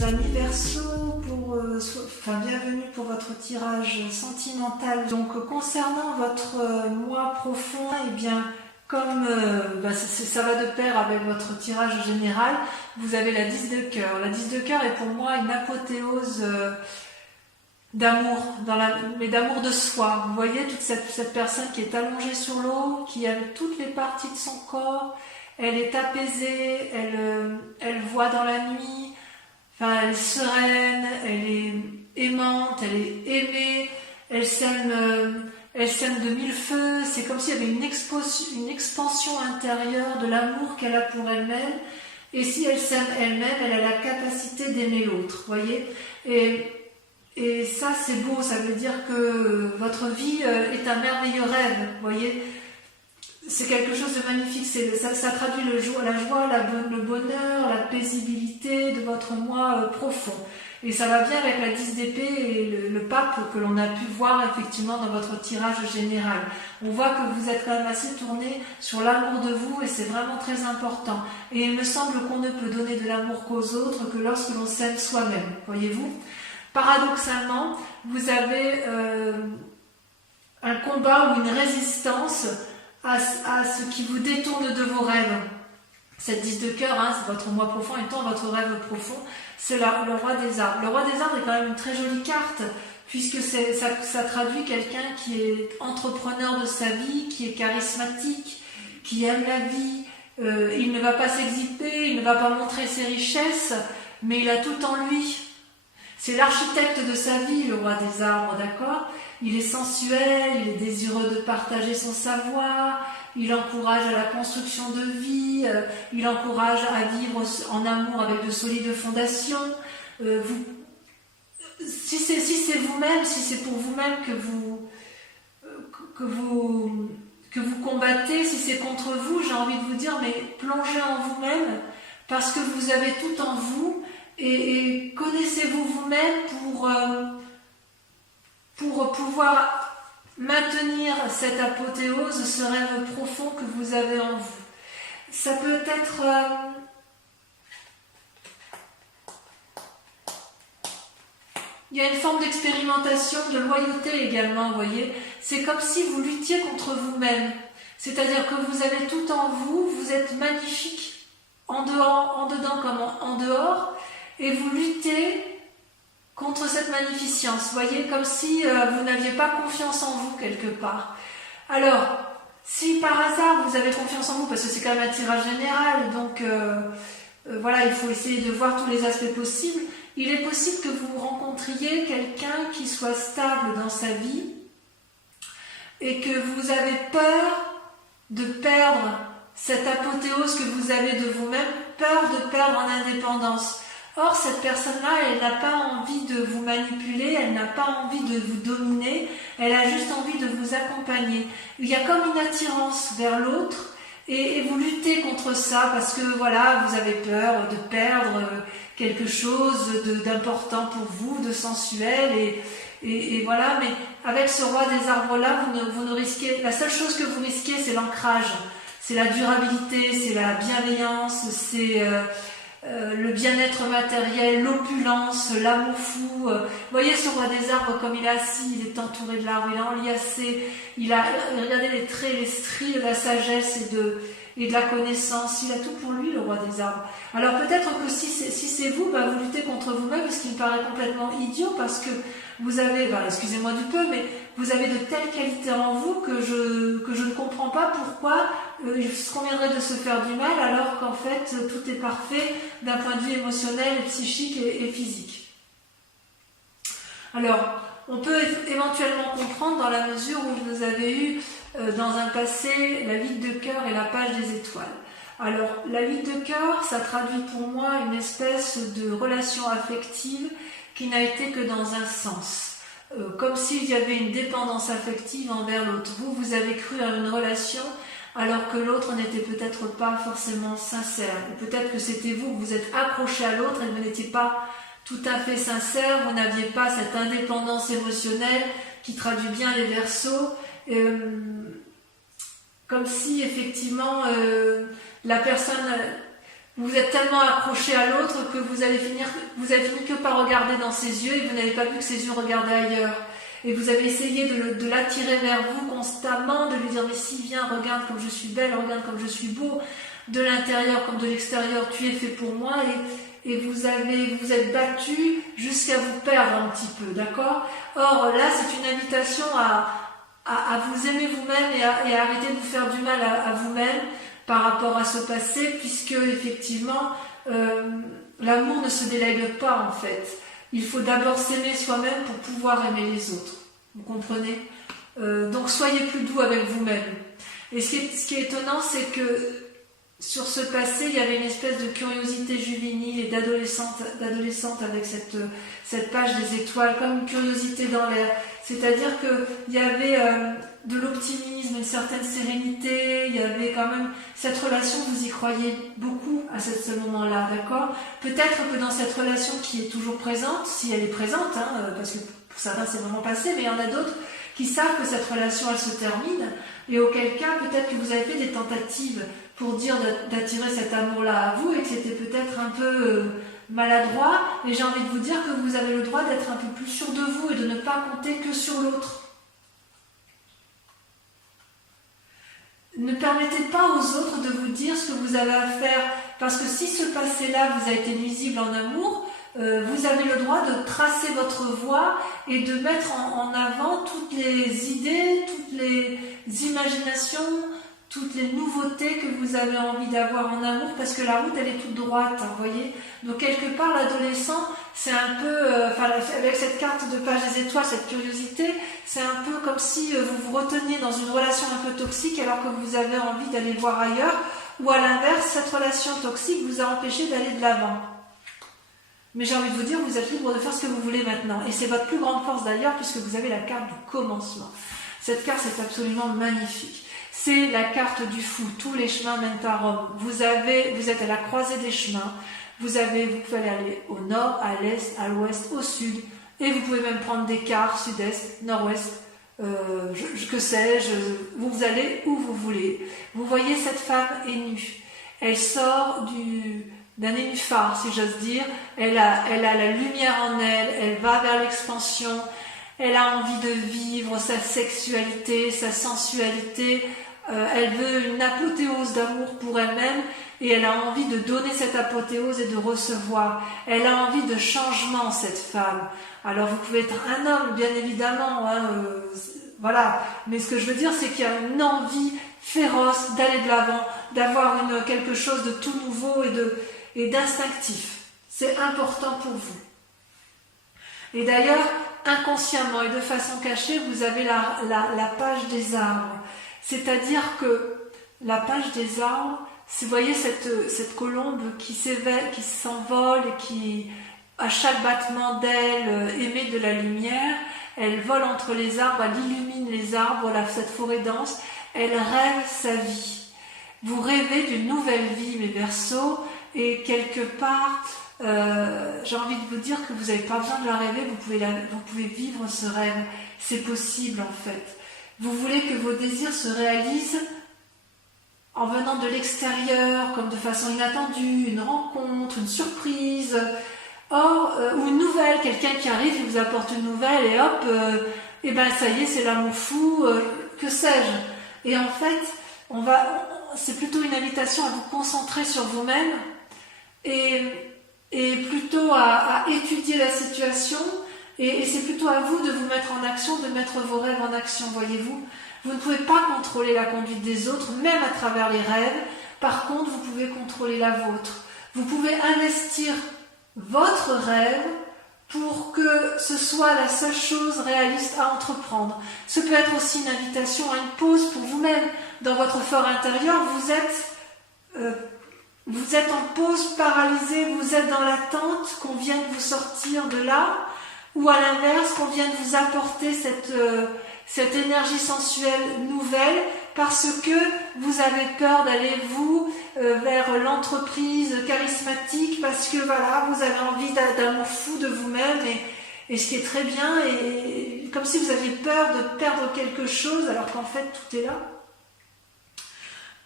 mes amis Verseau, bienvenue pour votre tirage sentimental. Donc concernant votre moi profond, eh bien comme ça va de pair avec votre tirage général, vous avez la 10 de cœur. La 10 de cœur est pour moi une apothéose d'amour, mais d'amour de soi. Vous voyez toute cette personne qui est allongée sur l'eau, qui aime toutes les parties de son corps, elle est apaisée, elle voit dans la nuit, elle est sereine, elle est aimante, elle est aimée, elle s'aime de mille feux. C'est comme s'il y avait une expansion intérieure de l'amour qu'elle a pour elle-même. Et si elle s'aime elle-même, elle a la capacité d'aimer l'autre, voyez. Et ça, c'est beau, ça veut dire que votre vie est un merveilleux rêve, voyez. C'est quelque chose de magnifique, ça traduit la joie, le bonheur, la paisibilité de votre moi profond. Et ça va bien avec la 10 d'épée et le pape que l'on a pu voir effectivement dans votre tirage général. On voit que vous êtes quand même assez tourné sur l'amour de vous et c'est vraiment très important. Et il me semble qu'on ne peut donner de l'amour qu'aux autres que lorsque l'on s'aime soi-même, voyez-vous. Paradoxalement, vous avez un combat ou une résistance à ce qui vous détourne de vos rêves. Cette 10 de cœur, c'est votre moi profond étant votre rêve profond, c'est le roi des arbres. Le roi des arbres est quand même une très jolie carte, puisque ça traduit quelqu'un qui est entrepreneur de sa vie, qui est charismatique, qui aime la vie. Il ne va pas s'exhiber, il ne va pas montrer ses richesses, mais il a tout en lui. C'est l'architecte de sa vie, le roi des arbres, d'accord ? Il est sensuel, il est désireux de partager son savoir, il encourage à la construction de vie, il encourage à vivre en amour avec de solides fondations. Si c'est vous-même, si c'est pour vous-même que vous combattez, si c'est contre vous, j'ai envie de vous dire, mais plongez en vous-même, parce que vous avez tout en vous, et connaissez-vous vous-même pour pouvoir maintenir cette apothéose, ce rêve profond que vous avez en vous. Ça peut être... il y a une forme d'expérimentation, de loyauté également, vous voyez. C'est comme si vous luttiez contre vous-même. C'est-à-dire que vous avez tout en vous, vous êtes magnifique en dedans comme en dehors, et vous luttez contre cette magnificence, vous voyez, comme si vous n'aviez pas confiance en vous quelque part. Alors, si par hasard vous avez confiance en vous, parce que c'est quand même un tirage général, donc voilà, il faut essayer de voir tous les aspects possibles, il est possible que vous rencontriez quelqu'un qui soit stable dans sa vie et que vous avez peur de perdre cette apothéose que vous avez de vous-même, peur de perdre en indépendance. Or, cette personne-là, elle n'a pas envie de vous manipuler, elle n'a pas envie de vous dominer, elle a juste envie de vous accompagner. Il y a comme une attirance vers l'autre et vous luttez contre ça parce que voilà, vous avez peur de perdre quelque chose d'important pour vous, de sensuel et voilà. Mais avec ce roi des arbres-là, vous ne risquez... La seule chose que vous risquez, c'est l'ancrage, c'est la durabilité, c'est la bienveillance, c'est... le bien-être matériel, l'opulence, l'amour fou. Vous voyez ce roi des arbres comme il est assis, il est entouré de l'arbre, il est enliassé, regardez les traits, les stries de la sagesse et de la connaissance, il a tout pour lui le roi des arbres. Alors peut-être que si c'est vous, vous luttez contre vous-même, ce qui me paraît complètement idiot parce que vous avez, excusez-moi du peu, mais vous avez de telles qualités en vous que je ne comprends pas pourquoi il se conviendrait de se faire du mal alors qu'en fait tout est parfait d'un point de vue émotionnel, psychique et physique. Alors, on peut éventuellement comprendre dans la mesure où vous avez eu dans un passé la 8 de cœur et la page des étoiles. Alors, la 8 de cœur, ça traduit pour moi une espèce de relation affective qui n'a été que dans un sens. Comme s'il y avait une dépendance affective envers l'autre. Vous avez cru à une relation alors que l'autre n'était peut-être pas forcément sincère. Et peut-être que c'était vous êtes accroché à l'autre et vous n'étiez pas tout à fait sincère, vous n'aviez pas cette indépendance émotionnelle qui traduit bien les Verseaux. Comme si effectivement la personne... vous êtes tellement accroché à l'autre que vous avez fini que par regarder dans ses yeux et vous n'avez pas vu que ses yeux regardaient ailleurs. Et vous avez essayé de l'attirer vers vous constamment, de lui dire mais si viens, regarde comme je suis belle, regarde comme je suis beau, de l'intérieur comme de l'extérieur, tu es fait pour moi et vous êtes battu jusqu'à vous perdre un petit peu, d'accord? Or là c'est une invitation à vous aimer vous-même et à arrêter de vous faire du mal à vous-même par rapport à ce passé, puisque effectivement l'amour ne se délègue pas en fait. Il faut d'abord s'aimer soi-même pour pouvoir aimer les autres. Vous comprenez? Donc soyez plus doux avec vous-même. Et ce qui est étonnant, c'est que sur ce passé, il y avait une espèce de curiosité juvénile et d'adolescente avec cette page des étoiles, comme une curiosité dans l'air. C'est-à-dire qu'il y avait de l'optimisme, une certaine sérénité, il y avait quand même cette relation, vous y croyez beaucoup à ce moment-là, d'accord? Peut-être que dans cette relation qui est toujours présente, si elle est présente, parce que pour certains c'est vraiment passé, mais il y en a d'autres qui savent que cette relation elle se termine, et auquel cas peut-être que vous avez fait des tentatives pour dire d'attirer cet amour-là à vous, et que c'était peut-être un peu maladroit, et j'ai envie de vous dire que vous avez le droit d'être un peu plus sûr de vous et de ne pas compter que sur l'autre. Ne permettez pas aux autres de vous dire ce que vous avez à faire, parce que si ce passé-là vous a été nuisible en amour, vous avez le droit de tracer votre voie et de mettre en avant toutes les idées, toutes les imaginations, toutes les nouveautés que vous avez envie d'avoir en amour, parce que la route elle est toute droite, vous voyez. Donc quelque part l'adolescent c'est un peu, avec cette carte de page des étoiles, cette curiosité, c'est un peu comme si vous vous reteniez dans une relation un peu toxique alors que vous avez envie d'aller voir ailleurs, ou à l'inverse, cette relation toxique vous a empêché d'aller de l'avant. Mais j'ai envie de vous dire, vous êtes libre de faire ce que vous voulez maintenant, et c'est votre plus grande force d'ailleurs, puisque vous avez la carte du commencement. Cette carte c'est absolument magnifique. C'est la carte du fou, tous les chemins mènent à Rome. Vous êtes à la croisée des chemins, vous pouvez aller au nord, à l'est, à l'ouest, au sud, et vous pouvez même prendre des quarts, sud-est, nord-ouest, que sais-je, vous allez où vous voulez. Vous voyez cette femme est nue, elle sort d'un nénuphar, si j'ose dire, elle a la lumière en elle, elle va vers l'expansion, elle a envie de vivre sa sexualité, sa sensualité, elle veut une apothéose d'amour pour elle-même et elle a envie de donner cette apothéose et de recevoir. Elle a envie de changement, cette femme. Alors vous pouvez être un homme, bien évidemment, voilà. Mais ce que je veux dire, c'est qu'il y a une envie féroce d'aller de l'avant, d'avoir quelque chose de tout nouveau et d'instinctif. C'est important pour vous. Et d'ailleurs, inconsciemment et de façon cachée, vous avez la page des arbres. C'est-à-dire que la page des arbres, vous voyez cette colombe qui s'envole et qui, à chaque battement d'aile, émet de la lumière, elle vole entre les arbres, elle illumine les arbres, cette forêt dense, elle rêve sa vie. Vous rêvez d'une nouvelle vie, mes Verseaux, et quelque part, j'ai envie de vous dire que vous n'avez pas besoin de la rêver, vous pouvez vivre ce rêve, c'est possible en fait. Vous voulez que vos désirs se réalisent en venant de l'extérieur, comme de façon inattendue, une rencontre, une surprise, ou une nouvelle, quelqu'un qui arrive, qui vous apporte une nouvelle, et hop, et ben ça y est, c'est l'amour fou, que sais-je. Et en fait, c'est plutôt une invitation à vous concentrer sur vous-même, et plutôt à étudier la situation, et c'est plutôt à vous de vous mettre en action, de mettre vos rêves en action, voyez-vous. Vous ne pouvez pas contrôler la conduite des autres, même à travers les rêves. Par contre, vous pouvez contrôler la vôtre. Vous pouvez investir votre rêve pour que ce soit la seule chose réaliste à entreprendre. Ce peut être aussi une invitation à une pause pour vous-même. Dans votre fort intérieur, vous êtes en pause, paralysé, vous êtes dans l'attente qu'on vienne vous sortir de là, ou à l'inverse, qu'on vienne vous apporter cette énergie sensuelle nouvelle, parce que vous avez peur d'aller vers l'entreprise charismatique, parce que voilà, vous avez envie d'amour fou de vous-même, et ce qui est très bien, et comme si vous aviez peur de perdre quelque chose, alors qu'en fait tout est là.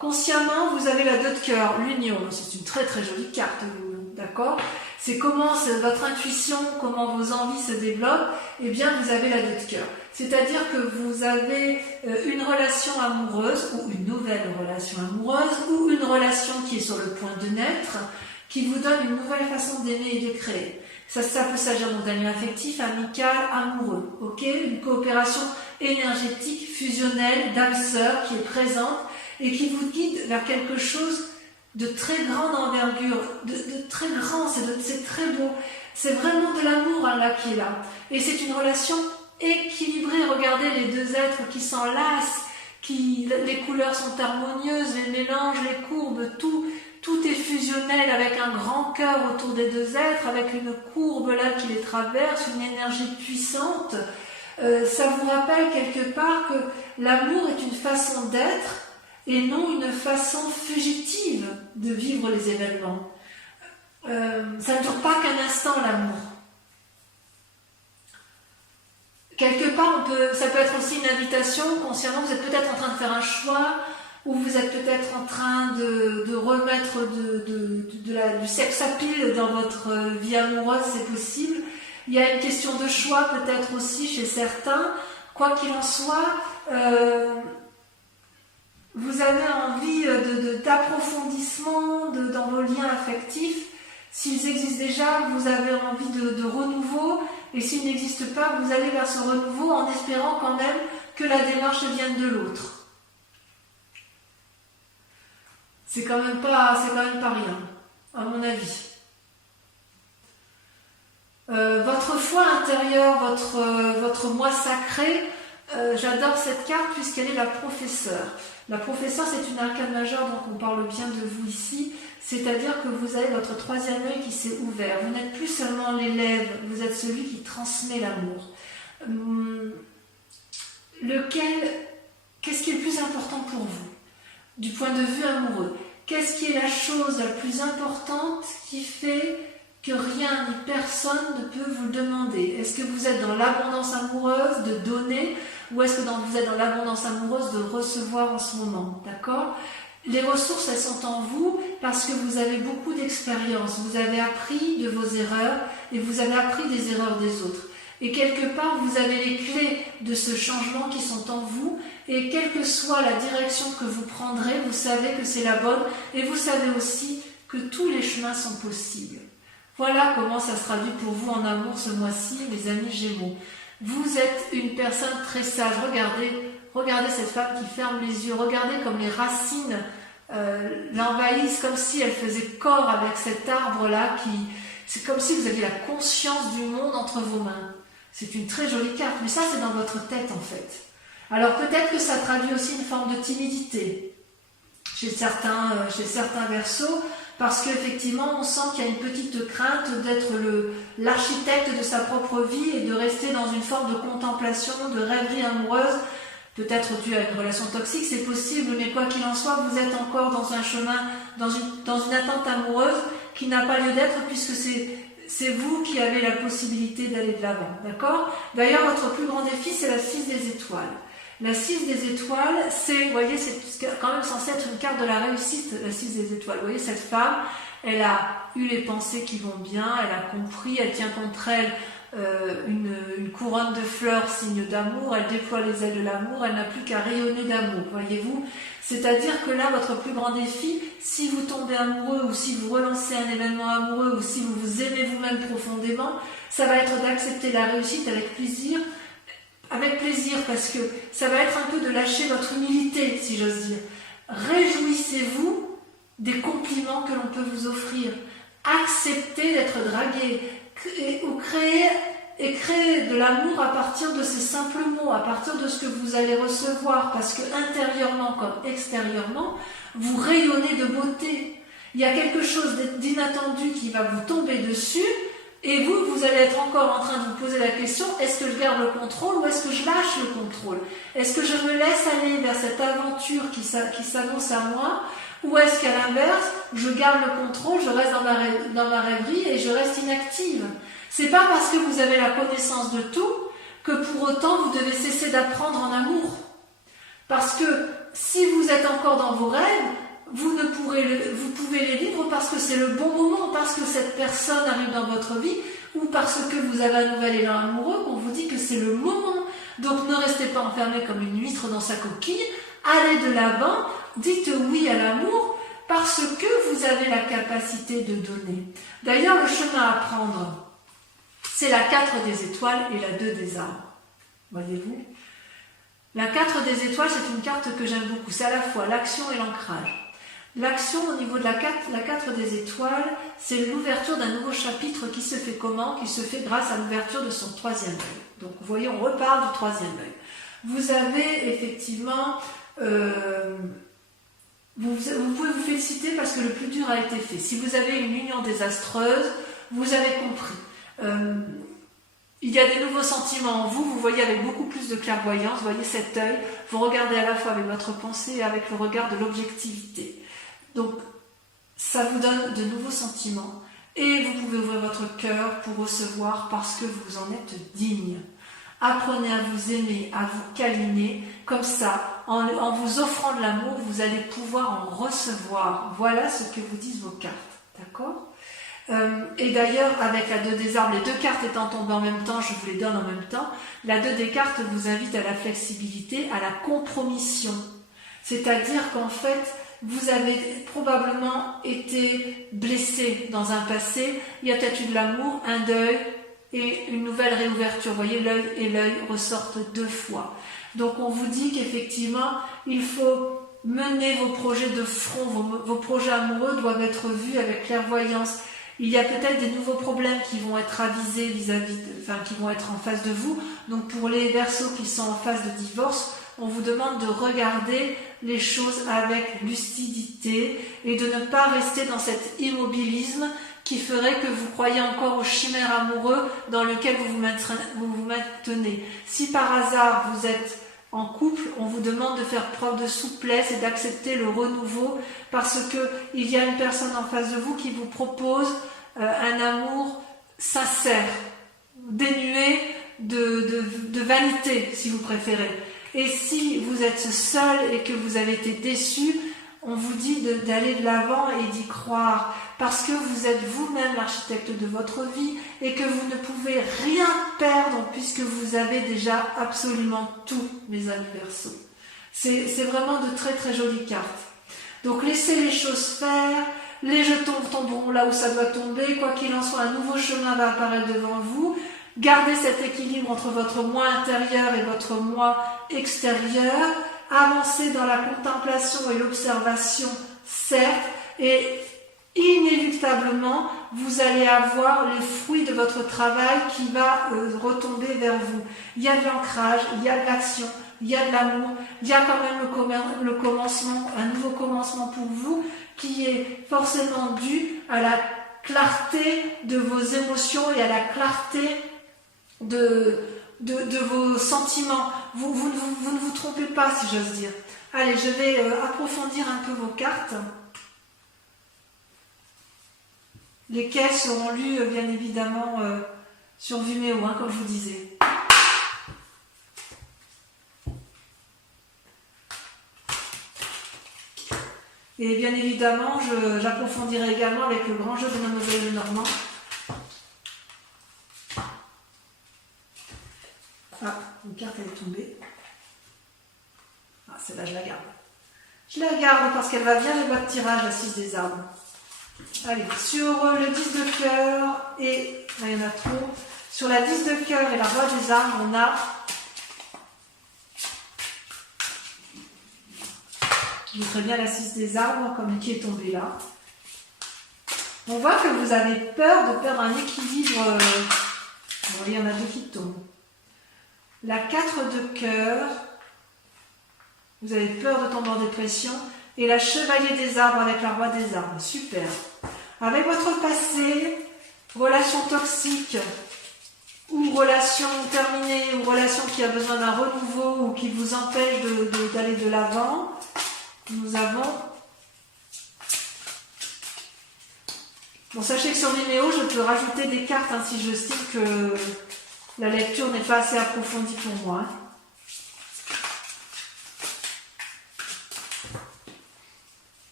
Consciemment, vous avez la 2 de cœur, l'union. C'est une très très jolie carte, d'accord? C'est comment votre intuition, comment vos envies se développent, eh bien vous avez la 2 de cœur. C'est-à-dire que vous avez une relation amoureuse, ou une nouvelle relation amoureuse, ou une relation qui est sur le point de naître, qui vous donne une nouvelle façon d'aimer et de créer. Ça peut s'agir d'un lien affectif, amical, amoureux, ok? Une coopération énergétique, fusionnelle, d'âme sœur qui est présente et qui vous guide vers quelque chose de très grande envergure, de très grand, c'est très beau. C'est vraiment de l'amour là qui est là. Et c'est une relation équilibrée. Regardez les 2 êtres qui s'enlacent, les couleurs sont harmonieuses, les mélanges, les courbes, tout est fusionnel avec un grand cœur autour des 2 êtres, avec une courbe là qui les traverse, une énergie puissante. Ça vous rappelle quelque part que l'amour est une façon d'être et non une façon fugitive de vivre les événements. Ça ne dure pas qu'un instant, l'amour. Quelque part, ça peut être aussi une invitation, consciemment, vous êtes peut-être en train de faire un choix, ou vous êtes peut-être en train de remettre du sex appeal dans votre vie amoureuse, c'est possible. Il y a une question de choix peut-être aussi chez certains. Quoi qu'il en soit, vous avez envie d'approfondissement dans vos liens affectifs. S'ils existent déjà, vous avez envie de renouveau. Et s'ils n'existent pas, vous allez vers ce renouveau en espérant quand même que la démarche vienne de l'autre. C'est quand même pas rien, à mon avis. Votre foi intérieure, votre moi sacré, j'adore cette carte puisqu'elle est la professeure. La professeure, c'est une arcane majeure, donc on parle bien de vous ici, c'est-à-dire que vous avez votre 3e œil qui s'est ouvert. Vous n'êtes plus seulement l'élève, vous êtes celui qui transmet l'amour. Qu'est-ce qui est le plus important pour vous, du point de vue amoureux? Qu'est-ce qui est la chose la plus importante qui fait que rien ni personne ne peut vous le demander? Est-ce que vous êtes dans l'abondance amoureuse de donner ou est-ce que vous êtes dans l'abondance amoureuse de recevoir en ce moment? D'accord? Les ressources, elles sont en vous parce que vous avez beaucoup d'expérience. Vous avez appris de vos erreurs et vous avez appris des erreurs des autres. Et quelque part, vous avez les clés de ce changement qui sont en vous. Et quelle que soit la direction que vous prendrez, vous savez que c'est la bonne. Et vous savez aussi que tous les chemins sont possibles. Voilà comment ça se traduit pour vous en amour ce mois-ci, les amis Gémeaux. Vous êtes une personne très sage. Regardez cette femme qui ferme les yeux. Regardez comme les racines l'envahissent, comme si elle faisait corps avec cet arbre-là. C'est comme si vous aviez la conscience du monde entre vos mains. C'est une très jolie carte, mais ça c'est dans votre tête en fait. Alors peut-être que ça traduit aussi une forme de timidité chez certains Verseaux, parce qu'effectivement on sent qu'il y a une petite crainte d'être l'architecte de sa propre vie et de rester dans une forme de contemplation, de rêverie amoureuse, peut-être dû à une relation toxique, c'est possible, mais quoi qu'il en soit, vous êtes encore dans un chemin, dans une attente amoureuse qui n'a pas lieu d'être puisque c'est vous qui avez la possibilité d'aller de l'avant, d'accord? D'ailleurs, votre plus grand défi, c'est la 6 des étoiles. La 6 des étoiles, vous voyez, c'est quand même censé être une carte de la réussite, la 6 des étoiles. Vous voyez, cette femme, elle a eu les pensées qui vont bien, elle a compris, elle tient contre elle une couronne de fleurs, signe d'amour, elle déploie les ailes de l'amour, elle n'a plus qu'à rayonner d'amour, voyez-vous? C'est-à-dire que là, votre plus grand défi, si vous tombez amoureux ou si vous relancez un événement amoureux ou si vous vous aimez vous-même profondément, ça va être d'accepter la réussite avec plaisir parce que ça va être un peu de lâcher votre humilité, si j'ose dire. Réjouissez-vous des compliments que l'on peut vous offrir. Acceptez d'être dragué ou créer de l'amour à partir de ces simples mots, à partir de ce que vous allez recevoir, parce que intérieurement comme extérieurement, vous rayonnez de beauté. Il y a quelque chose d'inattendu qui va vous tomber dessus, et vous allez être encore en train de vous poser la question, est-ce que je garde le contrôle ou est-ce que je lâche le contrôle? Est-ce que je me laisse aller vers cette aventure qui s'annonce à moi? Ou est-ce qu'à l'inverse, je garde le contrôle, je reste dans ma rêverie et je reste inactive? C'est pas parce que vous avez la connaissance de tout que pour autant vous devez cesser d'apprendre en amour. Parce que si vous êtes encore dans vos rêves, vous pouvez les vivre parce que c'est le bon moment, parce que cette personne arrive dans votre vie, ou parce que vous avez un nouvel élan amoureux, qu'on vous dit que c'est le moment. Donc ne restez pas enfermé comme une huître dans sa coquille, allez de l'avant, dites oui à l'amour, parce que vous avez la capacité de donner. D'ailleurs, le chemin à prendre, c'est la 4 des étoiles et la 2 des arbres. Voyez-vous? La 4 des étoiles, c'est une carte que j'aime beaucoup. C'est à la fois l'action et l'ancrage. L'action au niveau de la 4 des étoiles, c'est l'ouverture d'un nouveau chapitre qui se fait comment? Qui se fait grâce à l'ouverture de son 3e œil. Donc vous voyez, on reparle du 3e œil. Vous avez effectivement... vous pouvez vous féliciter parce que le plus dur a été fait. Si vous avez une union désastreuse, vous avez compris. Il y a des nouveaux sentiments en vous, vous voyez avec beaucoup plus de clairvoyance, vous voyez cet œil, vous regardez à la fois avec votre pensée et avec le regard de l'objectivité. Donc, ça vous donne de nouveaux sentiments et vous pouvez ouvrir votre cœur pour recevoir parce que vous en êtes digne. Apprenez à vous aimer, à vous câliner, comme ça, en vous offrant de l'amour, vous allez pouvoir en recevoir. Voilà ce que vous disent vos cartes, d'accord ? Et d'ailleurs, avec la 2 des arbres, les 2 cartes étant tombées en même temps, je vous les donne en même temps, la 2 des cartes vous invite à la flexibilité, à la compromission. C'est-à-dire qu'en fait, vous avez probablement été blessé dans un passé, il y a peut-être eu de l'amour, un deuil et une nouvelle réouverture. Vous voyez, l'œil et l'œil ressortent 2 fois. Donc on vous dit qu'effectivement, il faut mener vos projets de front, vos projets amoureux doivent être vus avec clairvoyance. Il y a peut-être des nouveaux problèmes qui vont être avisés qui vont être en face de vous. Donc pour les Verseaux qui sont en phase de divorce, on vous demande de regarder les choses avec lucidité et de ne pas rester dans cet immobilisme qui ferait que vous croyez encore aux chimères amoureux dans lequel vous vous maintenez. Si par hasard vous êtes en couple, on vous demande de faire preuve de souplesse et d'accepter le renouveau parce qu'il y a une personne en face de vous qui vous propose un amour sincère, dénué de vanité, si vous préférez. Et si vous êtes seul et que vous avez été déçu, on vous dit d'aller de l'avant et d'y croire, parce que vous êtes vous-même l'architecte de votre vie et que vous ne pouvez rien perdre puisque vous avez déjà absolument tout, mes amis Verseaux. C'est vraiment de très très jolies cartes. Donc laissez les choses faire, les jetons tomberont là où ça doit tomber, quoi qu'il en soit, un nouveau chemin va apparaître devant vous. Gardez cet équilibre entre votre moi intérieur et votre moi extérieur. Avancez dans la contemplation et l'observation, certes, et inéluctablement, vous allez avoir les fruits de votre travail qui va retomber vers vous. Il y a de l'ancrage, il y a de l'action, il y a de l'amour, il y a quand même le commencement, un nouveau commencement pour vous qui est forcément dû à la clarté de vos émotions et à la clarté de vos sentiments. Vous ne vous trompez pas, si j'ose dire. Allez, je vais approfondir un peu vos cartes, lesquelles seront lues bien évidemment sur Vimeo, comme je vous disais. Et bien évidemment, j'approfondirai également avec le grand jeu de Mademoiselle Lenormand. Ah, une carte elle est tombée. Ah, celle-là, je la garde. Je la garde parce qu'elle va bien les boîtes de tirage, la 6 des arbres. Allez, sur le 10 de cœur et... Là, il y en a trop. Sur la 10 de cœur et la roi des arbres, on a... Je mettrai bien la 6 des arbres, comme qui est tombée là. On voit que vous avez peur de perdre un équilibre. Bon, il y en a 2 qui tombent. La 4 de cœur, vous avez peur de tomber en dépression. Et la chevalier des arbres avec la roi des arbres. Super. Avec votre passé, relation toxique, ou relation terminée, ou relation qui a besoin d'un renouveau, ou qui vous empêche d'aller de l'avant, nous avons... Bon, sachez que sur Vimeo, je peux rajouter des cartes si je estime que la lecture n'est pas assez approfondie pour moi.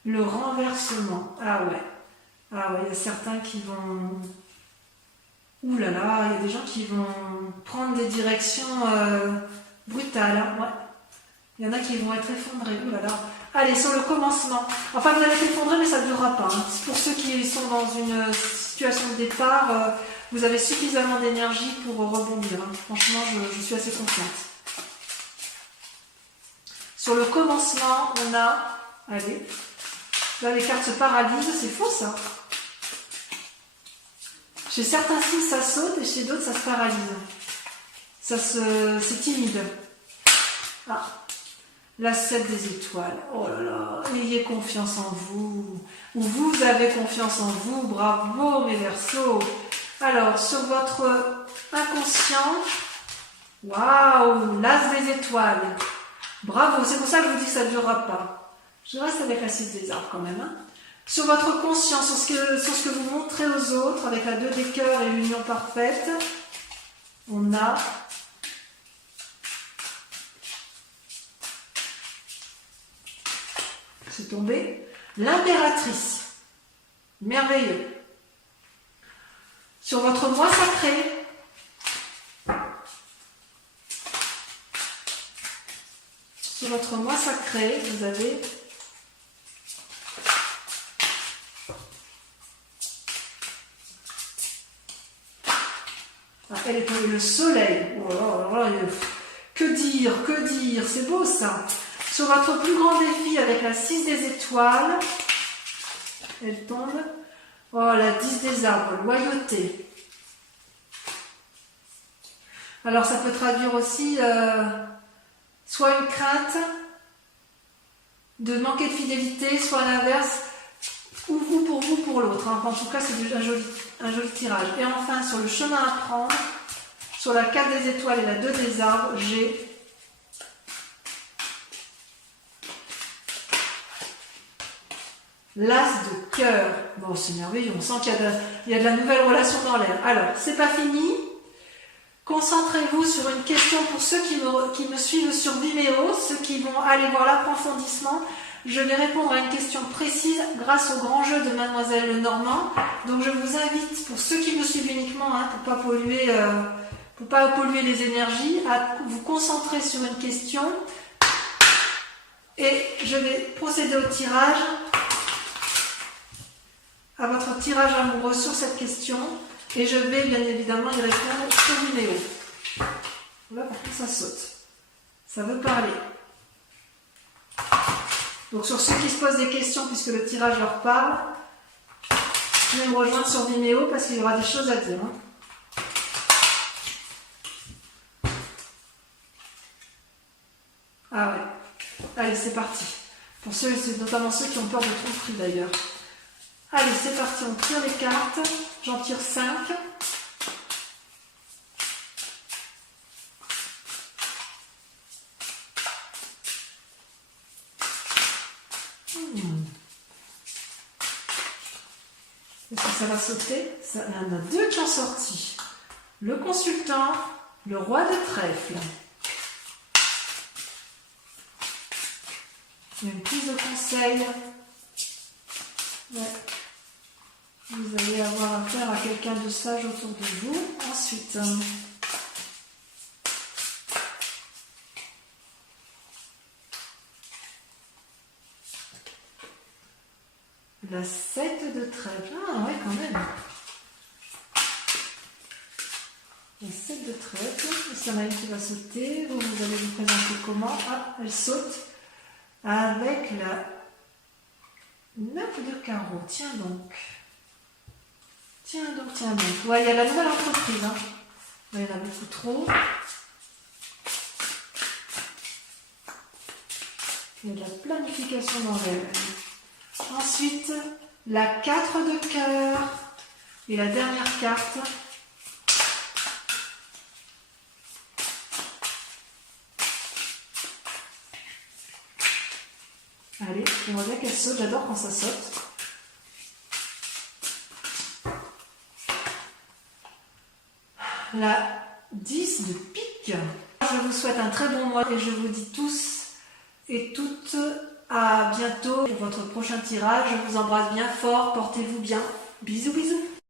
Le renversement. Ah ouais. Ah ouais, il y a certains qui vont... Ouh là là, il y a des gens qui vont prendre des directions brutales. Hein, ouais. Il y en a qui vont être effondrés. Ouh là là. Allez, sur le commencement. Enfin, vous allez être effondrés, mais ça ne durera pas. Hein. Pour ceux qui sont dans une situation de départ, vous avez suffisamment d'énergie pour rebondir. Hein. Franchement, je suis assez confiante. Sur le commencement, on a... Allez. Là, les cartes se paralysent. C'est faux, ça. Chez certains signes, ça saute et chez d'autres, ça se paralyse. C'est timide. Ah. La 7 des étoiles. Oh là là. Ayez confiance en vous. Ou vous avez confiance en vous. Bravo, mes Verseaux. Alors, sur votre inconscient. Waouh. L'As des étoiles. Bravo. C'est pour ça que je vous dis que ça ne durera pas. Je reste avec la 6 des arbres quand même. Hein. Sur votre conscience, sur ce que vous montrez aux autres, avec la 2 des cœurs et l'union parfaite, on a c'est tombé l'impératrice. Merveilleux. Sur votre moi sacré, vous avez elle est tombée le soleil. Oh là là, que dire, c'est beau ça. Sur votre plus grand défi avec la 6 des étoiles, elle tombe. Oh, la 10 des arbres, loyauté. Alors ça peut traduire aussi soit une crainte de manquer de fidélité, soit l'inverse, ou vous pour l'autre. Hein. En tout cas, c'est un joli tirage. Et enfin, sur le chemin à prendre, sur la 4 des étoiles et la 2 des arbres, j'ai l'As de cœur. Bon, c'est merveilleux, on sent qu'il y a de la nouvelle relation dans l'air. Alors, c'est pas fini. Concentrez-vous sur une question pour ceux qui me suivent sur Vimeo, ceux qui vont aller voir l'approfondissement. Je vais répondre à une question précise grâce au grand jeu de Mademoiselle Lenormand. Donc, je vous invite, pour ceux qui me suivent uniquement, hein, pour pas polluer les énergies, à vous concentrer sur une question. Et je vais procéder au tirage, à votre tirage amoureux sur cette question. Et je vais bien évidemment y répondre sur Vimeo. Là, par contre, ça saute. Ça veut parler. Donc, sur ceux qui se posent des questions, puisque le tirage leur parle, vous pouvez me rejoindre sur Vimeo parce qu'il y aura des choses à dire. Hein. Ah ouais. Allez, c'est parti. Pour ceux, c'est notamment ceux qui ont peur de tromperie d'ailleurs. Allez, c'est parti, on tire les cartes. J'en tire 5. Est-ce que ça va sauter? Il y en a 2 qui ont sorti. Le consultant, le roi de trèfle. Il y a une prise de conseil. Ouais. Vous allez avoir affaire à quelqu'un de sage autour de vous. Ensuite, la 7 de trèfle. Ah ouais, quand même. La 7 de trèfle. Il y en a une qui va sauter. Vous allez vous présenter comment? Ah, elle saute avec la 9 de carreau. Tiens donc. Tiens donc. Ouais, il y a la nouvelle entreprise. Hein. Ouais, il y en a beaucoup trop. Il y a de la planification dans l'air. Ensuite, la 4 de cœur. Et la dernière carte. Allez, j'aimerais bien qu'elle saute. J'adore quand ça saute. La 10 de pique. Je vous souhaite un très bon mois et je vous dis tous et toutes À bientôt pour votre prochain tirage. Je vous embrasse bien fort. Portez-vous bien. Bisous, bisous.